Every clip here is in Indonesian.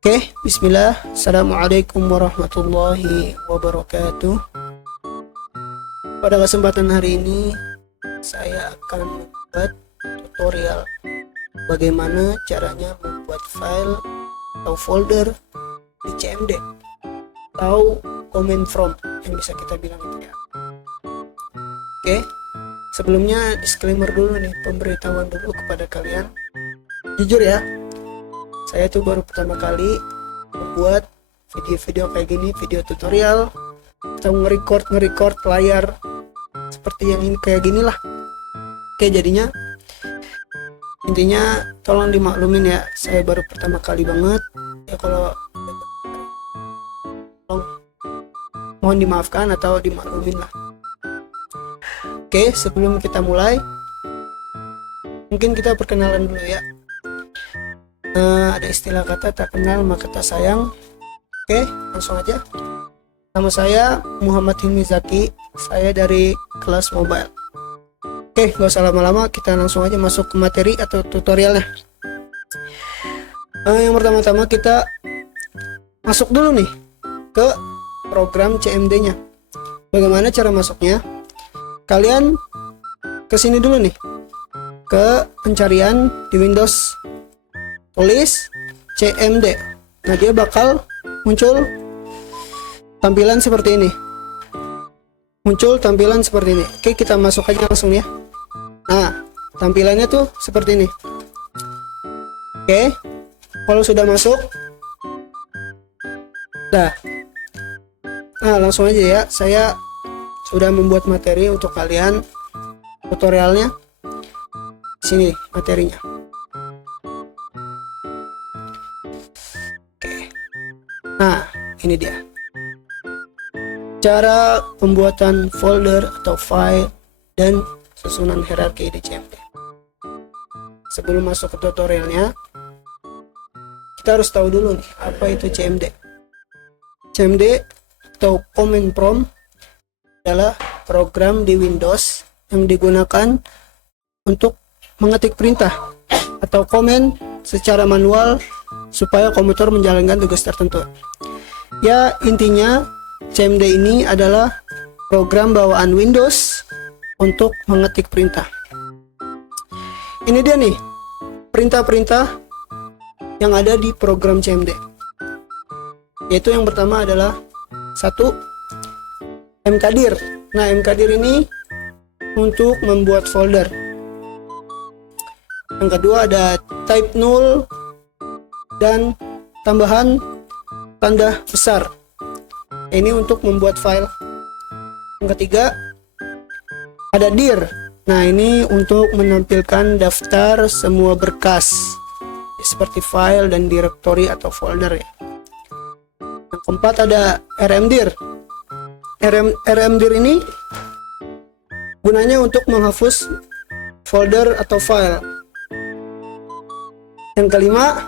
Oke, bismillah. Assalamualaikum warahmatullahi wabarakatuh. Pada kesempatan hari ini, saya akan membuat tutorial bagaimana caranya membuat file atau folder di CMD atau command prompt yang bisa kita bilang itu ya. Oke, sebelumnya disclaimer dulu nih, pemberitahuan dulu kepada kalian. Jujur ya, saya tuh baru pertama kali membuat video-video kayak gini, video tutorial atau nge-record layar seperti yang ini kayak gini lah. Oke, jadinya intinya tolong dimaklumin ya, saya baru pertama kali banget ya. Kalau mohon dimaafkan atau dimaklumin lah. Oke, sebelum kita mulai, mungkin kita perkenalan dulu ya. Ada istilah kata tak kenal maka tak sayang. Oke, langsung aja. Nama saya Muhammad Hilmi Zaki, saya dari kelas mobile. Oke, gak usah lama-lama, kita langsung aja masuk ke materi atau tutorialnya. Yang pertama-tama kita masuk dulu nih ke program CMD nya. Bagaimana cara masuknya? Kalian kesini dulu nih ke pencarian di Windows, tulis CMD. Nah, dia bakal muncul tampilan seperti ini. Oke, kita masuk aja langsung ya. Nah, tampilannya tuh seperti ini. Oke, kalau sudah masuk, nah langsung aja ya. Saya sudah membuat materi untuk kalian, tutorialnya. Sini materinya. Nah, ini dia cara pembuatan folder atau file dan susunan hierarki di CMD. Sebelum masuk ke tutorialnya, kita harus tahu dulu nih apa itu CMD. CMD atau command prompt adalah program di Windows yang digunakan untuk mengetik perintah atau komen secara manual supaya komputer menjalankan tugas tertentu. Ya, intinya CMD ini adalah program bawaan Windows untuk mengetik perintah. Ini dia nih perintah-perintah yang ada di program CMD. Yaitu yang pertama adalah 1. mkdir. Nah, mkdir ini untuk membuat folder. Yang kedua ada type null dan tambahan tanda besar. Ini untuk membuat file. Yang ketiga ada dir. Nah, ini untuk menampilkan daftar semua berkas seperti file dan directory atau folder ya. Yang keempat ada rmdir. rmdir ini gunanya untuk menghapus folder atau file. Yang kelima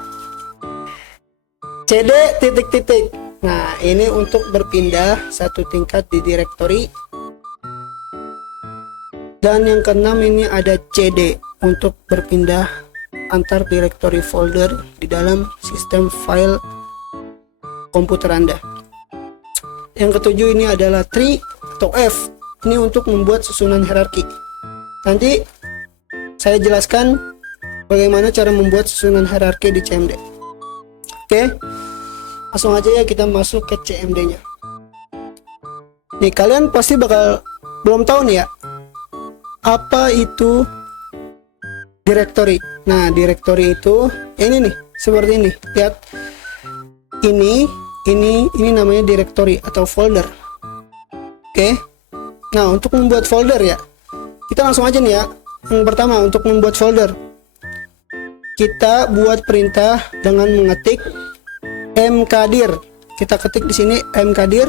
cd titik-titik. Nah, ini untuk berpindah satu tingkat di directory. Dan yang keenam ini ada cd untuk berpindah antar directory folder di dalam sistem file komputer Anda. Yang ketujuh ini adalah tree atau F. Ini untuk membuat susunan hierarki. Nanti saya jelaskan bagaimana cara membuat susunan hierarki di CMD. Oke, langsung aja ya kita masuk ke CMD nya. Nih, kalian pasti bakal belum tahu nih ya, apa itu directory. Nah, directory itu ini nih, seperti ini. Lihat, ini namanya directory atau folder. Oke, nah untuk membuat folder ya, kita langsung aja nih ya. Yang pertama, untuk membuat folder, kita buat perintah dengan mengetik mkdir. Kita ketik di sini mkdir.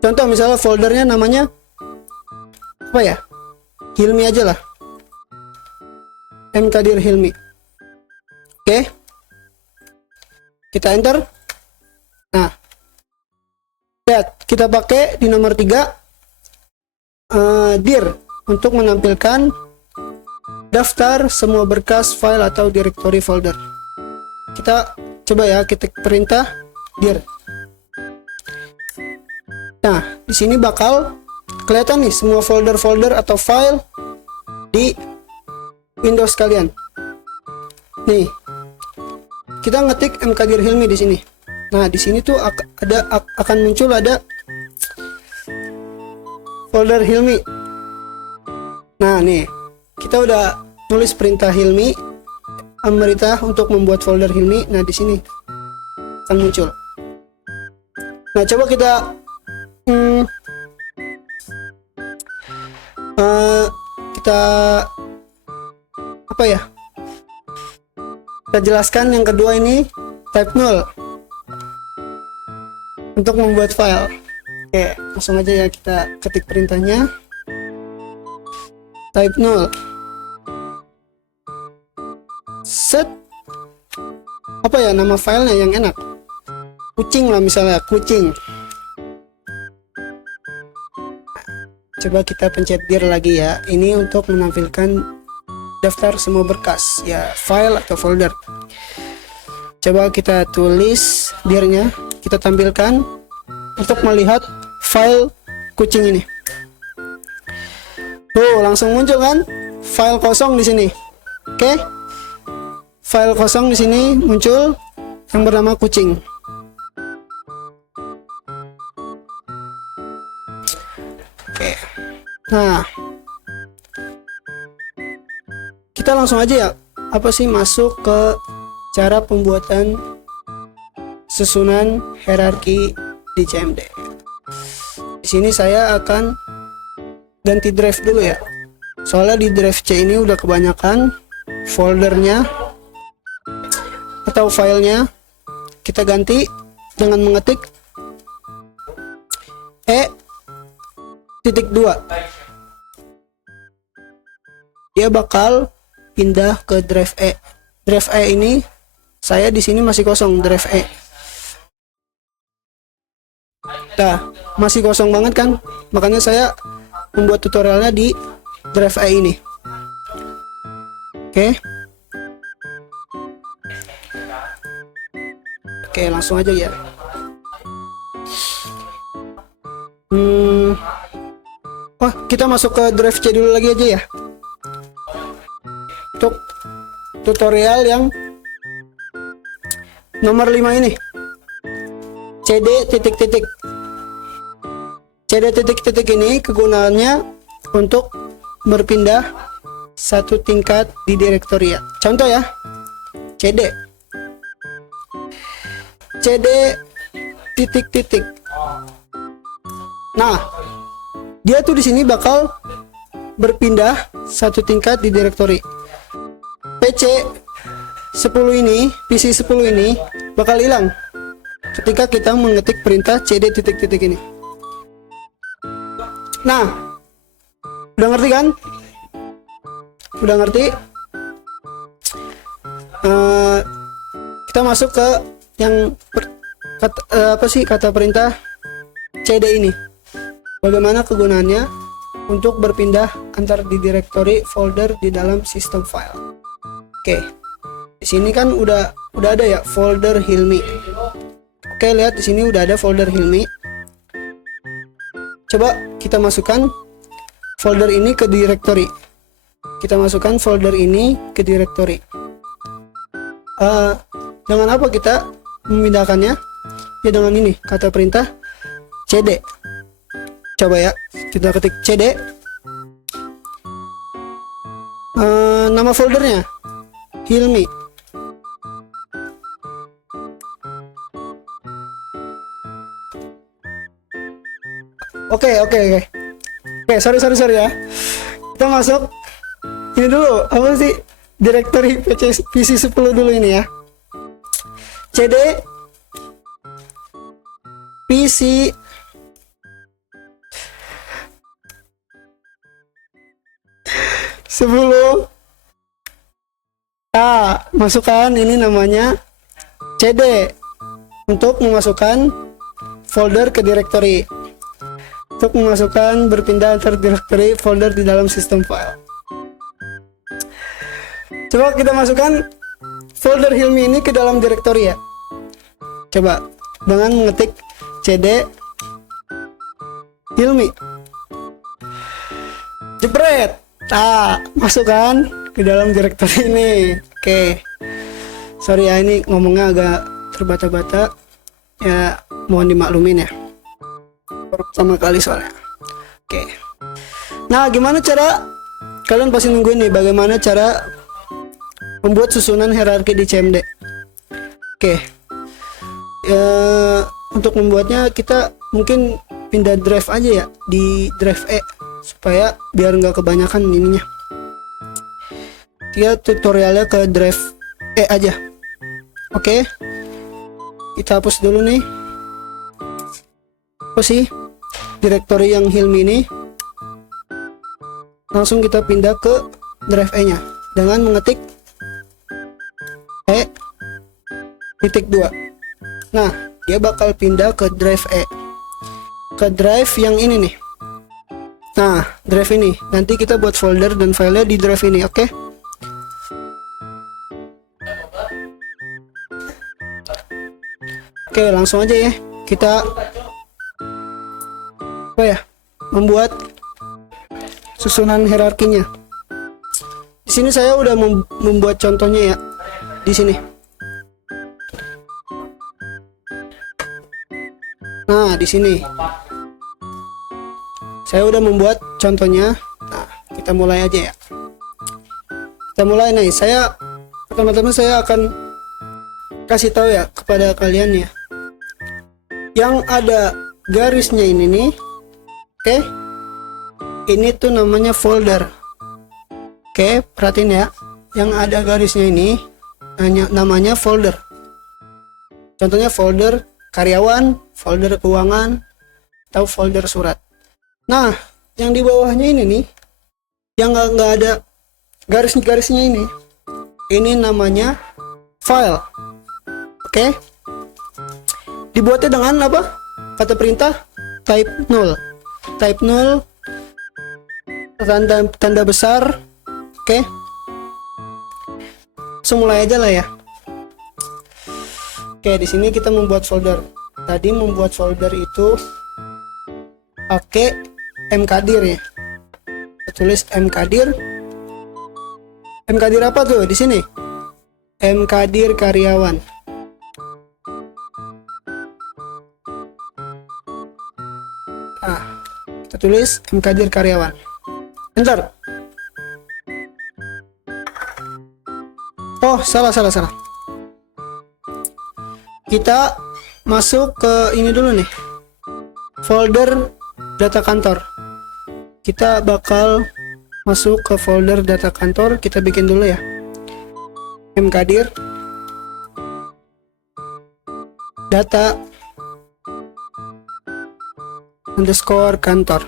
Contoh misalnya foldernya namanya apa ya? Hilmi aja lah. mkdir Hilmi. Oke. Kita enter. Nah, lihat, kita pakai di nomor 3 dir untuk menampilkan daftar semua berkas file atau directory folder. Kita Coba ya, ketik perintah dir. Nah, di sini bakal kelihatan nih semua folder-folder atau file di Windows kalian. Nih, kita ngetik mkdir hilmi di sini. Nah, di sini tuh akan muncul ada folder hilmi. Nah, nih kita udah tulis perintah hilmi, perintah untuk membuat folder hilmi. Nah, di sini akan muncul. Nah, coba kita apa ya? Kita jelaskan yang kedua ini type 0 untuk membuat file. Oke, langsung aja ya kita ketik perintahnya. Type 0. Set. Apa ya nama filenya yang enak? Kucing lah misalnya, kucing. Coba kita pencet dir lagi ya. Ini untuk menampilkan daftar semua berkas ya, file atau folder. Coba kita tulis dirnya, kita tampilkan untuk melihat file kucing ini. Tuh, langsung muncul kan file kosong di sini. Oke. File kosong di sini muncul yang bernama kucing. Oke. Nah, kita langsung aja ya, apa sih masuk ke cara pembuatan susunan hierarki di CMD. Di sini saya akan ganti drive dulu ya. Soalnya di drive C ini udah kebanyakan foldernya atau filenya. Kita ganti dengan mengetik E.2. Dia bakal pindah ke drive E. Drive E ini saya di sini masih kosong drive E. Nah, masih kosong banget kan? Makanya saya membuat tutorialnya di drive E ini. Oke. Oke, langsung aja ya. Wah, kita masuk ke drive C dulu lagi aja ya. Untuk tutorial yang nomor 5 ini. CD titik-titik. CD titik-titik ini kegunaannya untuk berpindah satu tingkat di direktori ya. Contoh ya. CD titik-titik. Nah, dia tuh di sini bakal berpindah satu tingkat di direktori. PC 10 ini, PC 10 ini bakal hilang ketika kita mengetik perintah CD titik-titik ini. Nah, udah ngerti kan? Udah ngerti? Kita masuk ke yang kata perintah CD ini. Bagaimana kegunaannya untuk berpindah antar di direktori folder di dalam sistem file. Oke. Di sini kan udah ada ya folder hilmi. Oke, lihat di sini udah ada folder hilmi. Coba kita masukkan folder ini ke direktori. Kita masukkan folder ini ke direktori. Dengan apa kita memindahkannya? Ya dengan ini, kata perintah cd. Coba ya, kita ketik cd. Nama foldernya hilmi. Oke, sorry ya. Kita masuk ini dulu, apa sih? Direktori PC 10 dulu ini ya. CD PC sebelum masukkan ini namanya CD untuk memasukkan folder ke direktori, untuk memasukkan berpindah antar direktori folder di dalam sistem file. Coba kita masukkan folder hilmi ini ke dalam direktori ya. Coba dengan mengetik cd Hilmi, jebret, masuk kan ke dalam directory ini. Oke, sorry ya, ini ngomongnya agak terbata-bata ya, mohon dimaklumin ya, baru pertama kali soalnya. Oke, nah gimana cara, kalian pasti nungguin nih bagaimana cara membuat susunan hierarki di CMD. Oke, untuk membuatnya kita mungkin pindah drive aja ya, di drive E, supaya biar nggak kebanyakan ininya. Dia tutorialnya ke drive E aja. Oke, kita hapus dulu nih. Apa sih directory yang Hilmi ini? Langsung kita pindah ke drive E nya dengan mengetik E.2. Nah, dia bakal pindah ke drive E, ke drive yang ini nih. Nah, drive ini nanti kita buat folder dan filenya di drive ini. Oke, oke, langsung aja ya kita membuat susunan hierarkinya. Di sini saya udah membuat contohnya ya, di sini. Nah, di sini saya udah membuat contohnya. Nah, kita mulai aja ya. Kita mulai nih. Teman-teman, saya akan kasih tahu ya kepada kalian ya. Yang ada garisnya ini nih. Oke. Ini tuh namanya folder. Oke, perhatiin ya. Yang ada garisnya ini namanya folder. Contohnya folder karyawan, folder keuangan, atau folder surat. Nah, yang di bawahnya ini nih, yang nggak ada garis-garisnya ini namanya file. Oke, dibuatnya dengan apa? Kata perintah type 0, tanda besar. Oke, langsung mulai aja lah ya. Oke, di sini kita membuat folder. Tadi membuat folder itu pakai mkdir ya. Kita tulis mkdir. Mkdir apa tuh di sini? Mkdir karyawan. Nah, kita tulis mkdir karyawan. Enter. Oh, salah. Kita masuk ke ini dulu nih, folder data kantor. Kita bakal masuk ke folder data kantor. Kita bikin dulu ya, mkdir data underscore kantor.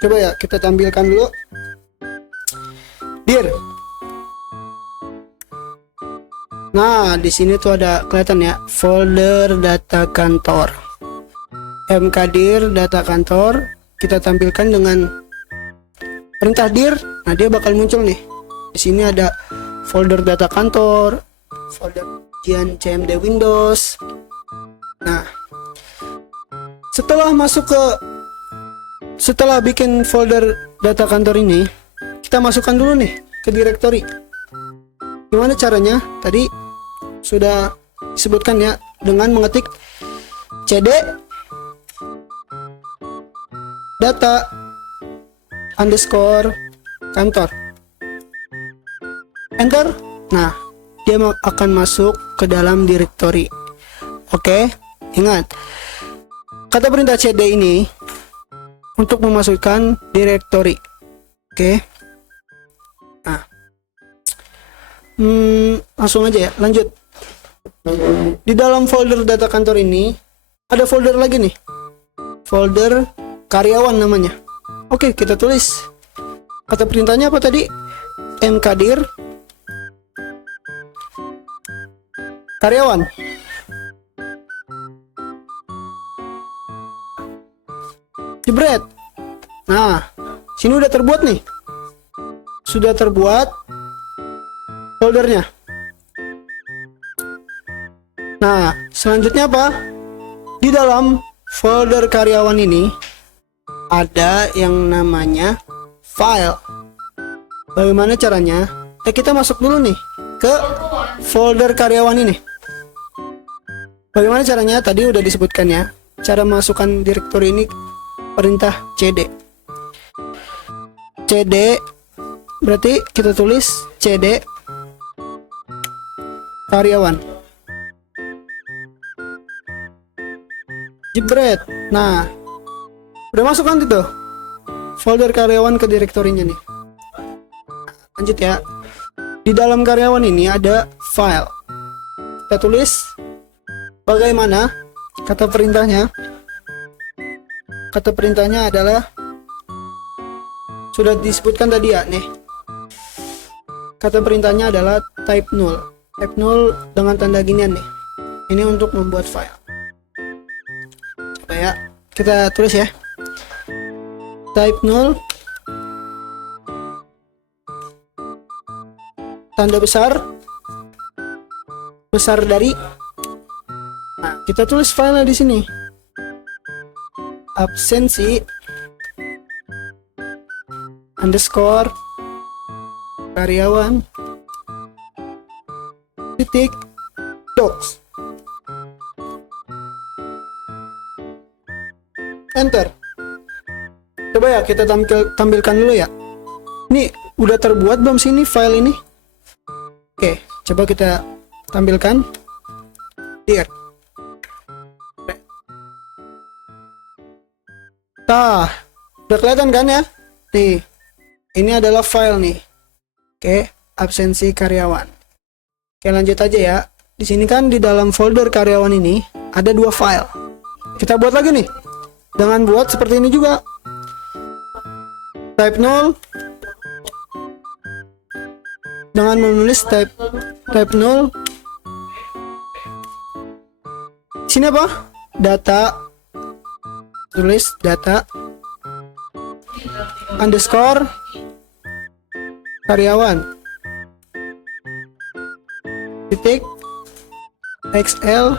Coba ya kita tampilkan dulu, dir. Nah, di sini tuh ada kelihatan ya, folder data kantor, mkdir data kantor. Kita tampilkan dengan perintah dir. Nah, dia bakal muncul nih. Di sini ada folder data kantor, folder ujian CMD Windows. Nah, setelah bikin folder data kantor ini, kita masukkan dulu nih ke directory. Gimana caranya? Tadi sudah disebutkan ya, dengan mengetik cd data underscore kantor, enter. Nah, dia akan masuk ke dalam directory. Oke, ingat kata perintah cd ini untuk memasukkan directory. Oke, nah, langsung aja ya, lanjut. Di dalam folder data kantor ini ada folder lagi nih, folder karyawan namanya. Oke, kita tulis kata perintahnya apa tadi? mkdir karyawan. Jebret. Nah, sini udah terbuat nih. Sudah terbuat foldernya. Nah, selanjutnya apa? Di dalam folder karyawan ini ada yang namanya file. Bagaimana caranya? Kita masuk dulu nih ke folder karyawan ini. Bagaimana caranya? Tadi udah disebutkan ya. Cara masukkan direktori ini perintah cd. cd berarti kita tulis cd karyawan. Jebret. Nah, udah masuk kan itu folder karyawan ke direktorinya nih. Lanjut ya. Di dalam karyawan ini ada file. Kita tulis bagaimana kata perintahnya. Kata perintahnya adalah sudah disebutkan tadi ya nih. Kata perintahnya adalah type null. Type null dengan tanda ginian nih. Ini untuk membuat file. Coba ya, kita tulis ya. Type null tanda besar dari. Nah, kita tulis filenya di sini. Absensi underscore karyawan titik docs. Enter. Coba ya kita tampilkan dulu ya. Ini udah terbuat belum sih ini file ini? Oke, coba kita tampilkan. Dir. Nah, udah kelihatan kan ya? Nih, ini adalah file nih. Oke, absensi karyawan. Oke, lanjut aja ya. Di sini kan di dalam folder karyawan ini ada 2 file. Kita buat lagi nih. Dengan buat seperti ini juga. Type null. Dengan menulis type null. Sini apa? Data. Tulis data underscore karyawan titik xl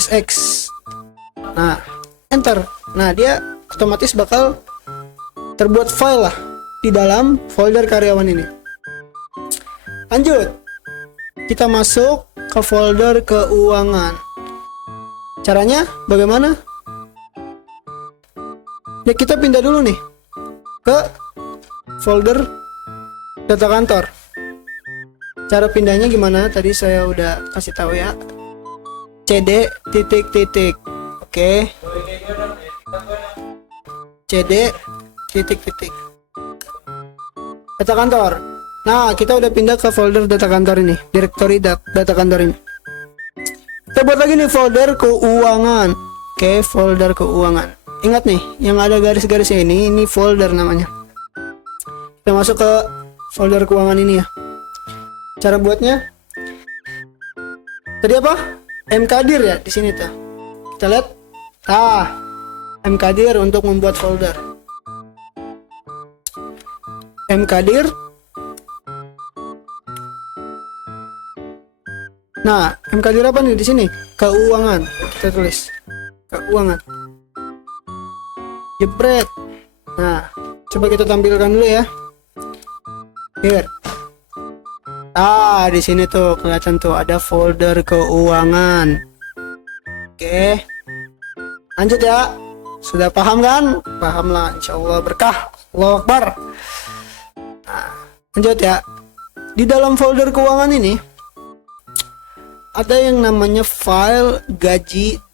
sx. Nah, enter. Nah, dia otomatis bakal terbuat file lah di dalam folder karyawan ini. Lanjut, kita masuk ke folder keuangan. Caranya bagaimana? Ya, kita pindah dulu nih ke folder data kantor. Cara pindahnya gimana? Tadi saya udah kasih tahu ya. cd titik titik. Oke. cd titik titik. Data kantor. Nah, kita udah pindah ke folder data kantor ini, direktori data kantor ini. Kita buat lagi nih folder keuangan. Oke, folder keuangan. Ingat nih, yang ada garis-garisnya ini folder namanya. Kita masuk ke folder keuangan ini ya. Cara buatnya tadi apa? Mkdir ya di sini tuh. Kita lihat. Mkdir untuk membuat folder. Mkdir. Nah, Mkdir apa nih di sini? Keuangan. Kita tulis keuangan. Jebret. Nah, coba kita tampilkan dulu ya. Here. Di sini tuh kelihatan tuh ada folder keuangan. Oke. Lanjut ya. Sudah paham kan? Paham lah, insyaallah berkah. Allahu Akbar. Nah, lanjut ya. Di dalam folder keuangan ini ada yang namanya file gaji.xlsx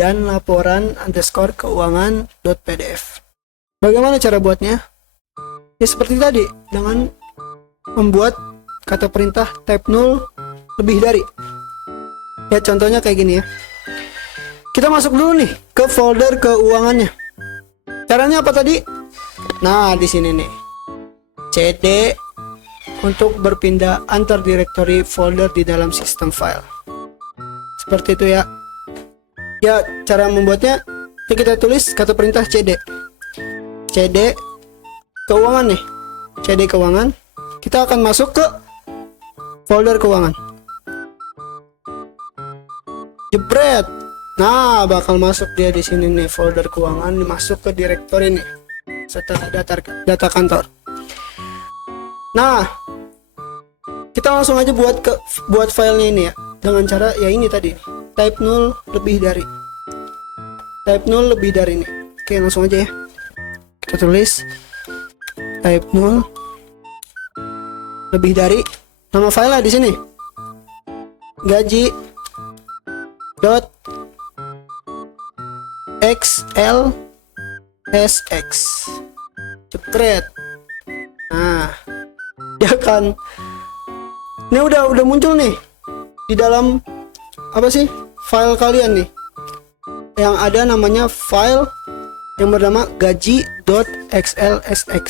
dan laporan underscore keuangan.pdf. Bagaimana cara buatnya? Ya seperti tadi, dengan membuat kata perintah type null lebih dari. Ya contohnya kayak gini ya. Kita masuk dulu nih ke folder keuangannya. Caranya apa tadi? Nah, di sini nih. cd untuk berpindah antar directory folder di dalam sistem file. Seperti itu ya. Ya, cara membuatnya kita tulis kata perintah cd. cd keuangan nih. CD keuangan, kita akan masuk ke folder keuangan. Jebret. Nah, bakal masuk dia di sini nih, folder keuangan, masuk ke direktori nih. Setelah data kantor. Nah, kita langsung aja buat filenya ini ya, dengan cara ya ini tadi, type 0 lebih dari. Type 0 lebih dari ini. Oke, langsung aja ya. Kita tulis type 0 lebih dari, nama file di sini. Gaji dot xlsx. Jepret. Nah, ya kan, ini udah muncul nih di dalam apa sih file kalian nih, yang ada namanya file yang bernama gaji.xlsx.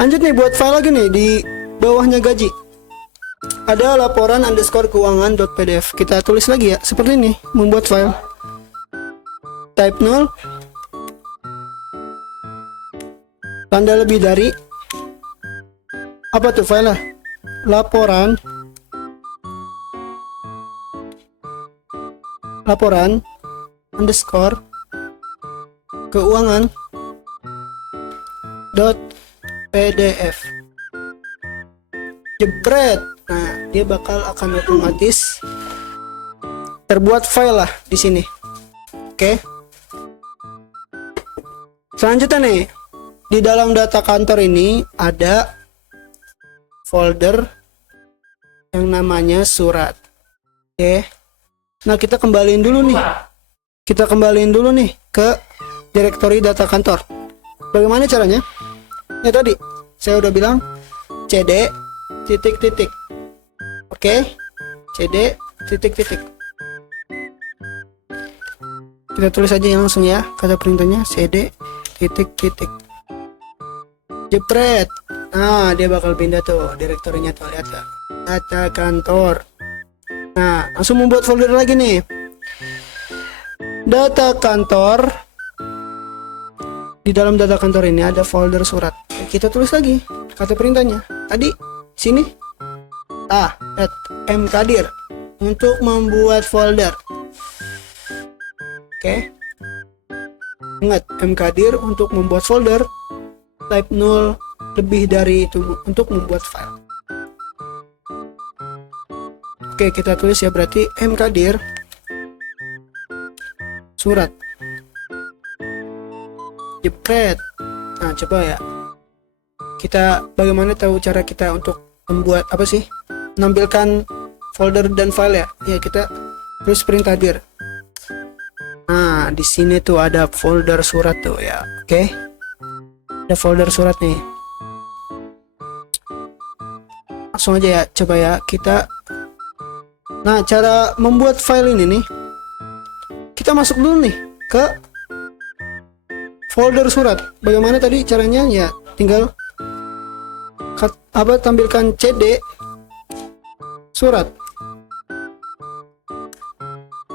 Lanjut nih buat file lagi nih, di bawahnya gaji ada laporan underscore keuangan.pdf. Kita tulis lagi ya, seperti ini, membuat file. Type 0 tanda lebih dari, apa tuh filenya? Laporan underscore keuangan dot pdf. Jebret. Nah, dia bakal akan otomatis terbuat file lah di sini. Oke. Selanjutnya nih, di dalam data kantor ini ada folder yang namanya surat. Oke. Nah, kita kembaliin dulu nih ke direktori data kantor. Bagaimana caranya? Ya tadi saya udah bilang cd titik. Oke, cd titik. Kita tulis aja yang langsung ya, kata perintahnya cd titik. Jepret. Nah, dia bakal pindah tuh direktorinya tuh, lihat ya, data kantor. Nah, langsung membuat folder lagi nih, data kantor. Di dalam data kantor ini ada folder surat. Kita tulis lagi kata perintahnya tadi sini mkdir untuk membuat folder. Oke. Ingat, mkdir untuk membuat folder, type 0 lebih dari itu untuk membuat file. Oke, kita tulis ya, berarti mkdir surat. Jepret. Nah, coba ya, kita bagaimana tahu cara kita untuk membuat apa sih, menampilkan folder dan file ya? Ya, kita terus perintah dir. Nah, di sini tuh ada folder surat tuh ya. Oke. Ada folder surat nih. Langsung aja ya, coba ya kita. Nah, cara membuat file ini nih, kita masuk dulu nih ke folder surat. Bagaimana tadi caranya? Ya, tinggal tampilkan cd surat.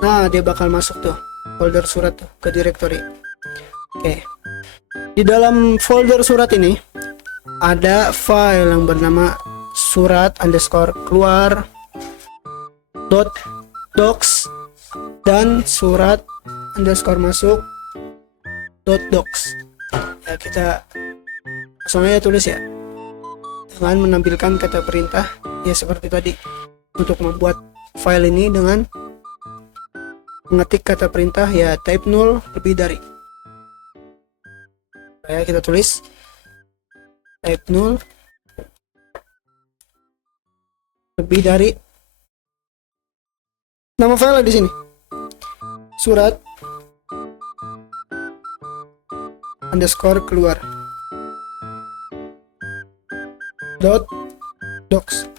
Nah, dia bakal masuk tuh folder surat tuh ke direktori. Oke. Di dalam folder surat ini ada file yang bernama surat underscore keluar .docs dan surat underscore masuk .docs. Ya, kita langsung aja tulis ya, dengan menampilkan kata perintah ya seperti tadi, untuk membuat file ini dengan mengetik kata perintah ya type 0 lebih dari. Ya, kita tulis type 0 lebih dari, nama file di sini surat underscore keluar .docs.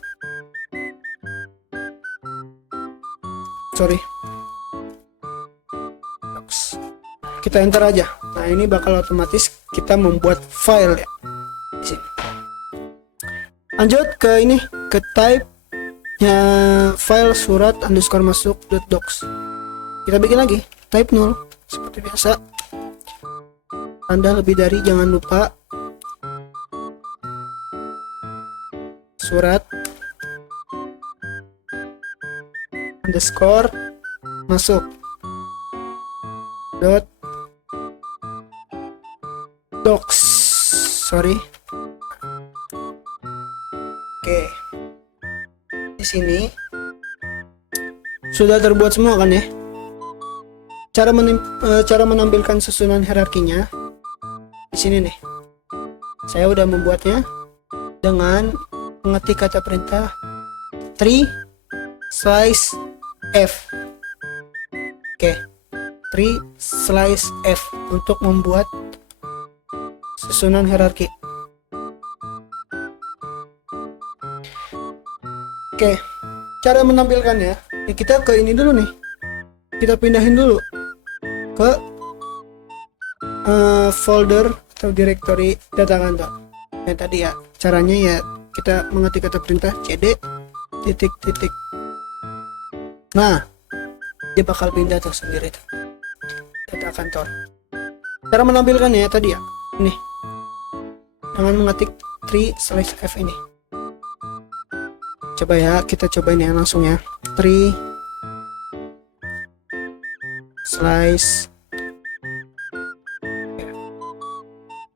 Kita enter aja. Nah, ini bakal otomatis kita membuat file ya di sini. Lanjut ke ini, ke type nya file surat underscore masuk .docs. Kita bikin lagi type 0 seperti biasa, tanda lebih dari, jangan lupa. surat underscore masuk dot docs. Sorry. Oke. Di sini sudah terbuat semua kan ya? Cara menampilkan susunan hierarkinya di sini nih. Saya udah membuatnya dengan mengetik kata perintah tree slice F. Oke. Tree slice F untuk membuat susunan hierarki. Oke. Cara menampilkannya, ya kita ke ini dulu nih. Kita pindahin dulu ke folder atau directory data kantor. Yang tadi ya, caranya ya kita mengetik kata perintah cd titik titik. Nah, dia bakal pindah tuh sendiri tuh data kantor. Cara menampilkannya ya tadi ya, nih dengan mengetik tree slash f ini. Coba ya, kita cobain ya langsung ya, tree slice.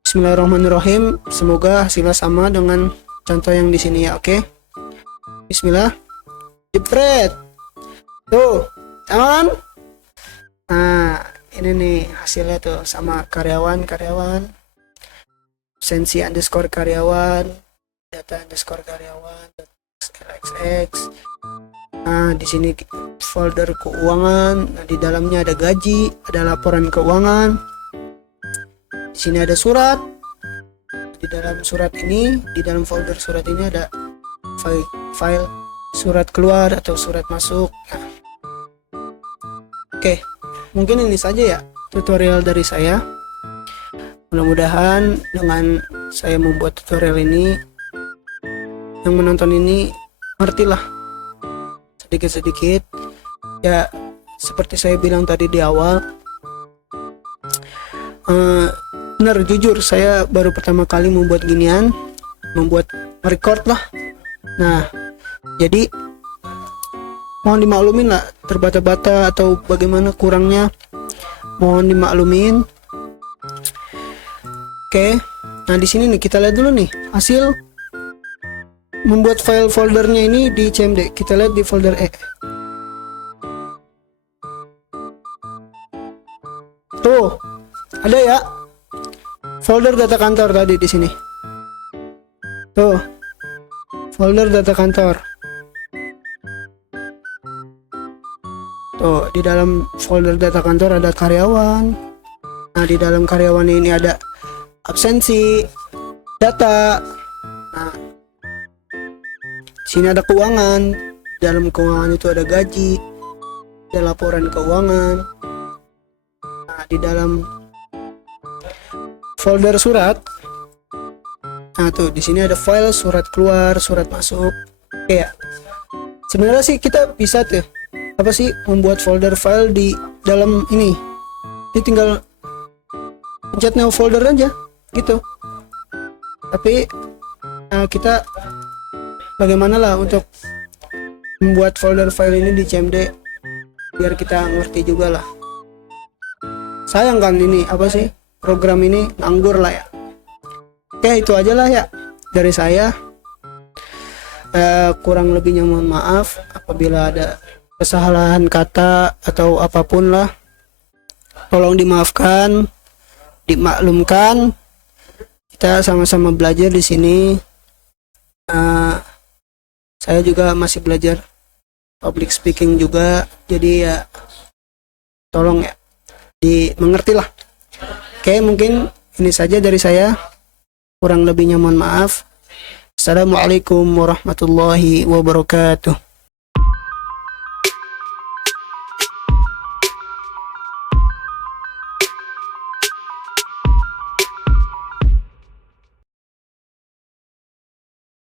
Bismillahirrahmanirrahim. Semoga hasilnya sama dengan contoh yang di sini ya. Oke. Bismillah. Jepret. Tuh, tangan. Nah, ini nih hasilnya tuh sama karyawan. Absensi underscore karyawan, data underscore karyawan, xx. Nah, di sini folder keuangan. Nah, di dalamnya ada gaji, ada laporan keuangan. Di sini ada surat. Di dalam surat ini, di dalam folder surat ini ada file surat keluar atau surat masuk. Nah, oke, mungkin ini saja ya tutorial dari saya. Mudah-mudahan dengan saya membuat tutorial ini, yang menonton ini ngertilah sedikit-sedikit ya. Seperti saya bilang tadi di awal, benar jujur saya baru pertama kali membuat ginian, membuat record lah. Nah, jadi mohon dimaklumin lah terbata-bata atau bagaimana kurangnya, mohon dimaklumin. Oke, nah di sini nih kita lihat dulu nih hasil membuat file foldernya ini di CMD. Kita lihat di folder E. Tuh, ada ya folder data kantor tadi di sini. Tuh, folder data kantor. Tuh, di dalam folder data kantor ada karyawan. Nah, di dalam karyawan ini ada absensi, data. Nah, sini ada keuangan. Dalam keuangan itu ada gaji, ada laporan keuangan. Nah, di dalam folder surat, nah tuh di sini ada file surat keluar, surat masuk. Kayak sebenarnya sih kita bisa tuh apa sih membuat folder file di dalam ini. Ini tinggal pencet new folder aja gitu. Tapi kita bagaimana lah untuk membuat folder file ini di CMD biar kita ngerti juga lah. Sayang kan ini apa sih program ini nganggur lah ya. Oke, itu aja lah ya dari saya. Kurang lebihnya mohon maaf apabila ada kesalahan kata atau apapun lah. Tolong dimaafkan, dimaklumkan. Kita sama-sama belajar di sini. Saya juga masih belajar public speaking juga, jadi ya tolong ya dimengerti lah. Oke, mungkin ini saja dari saya. Kurang lebihnya mohon maaf. Assalamualaikum warahmatullahi wabarakatuh.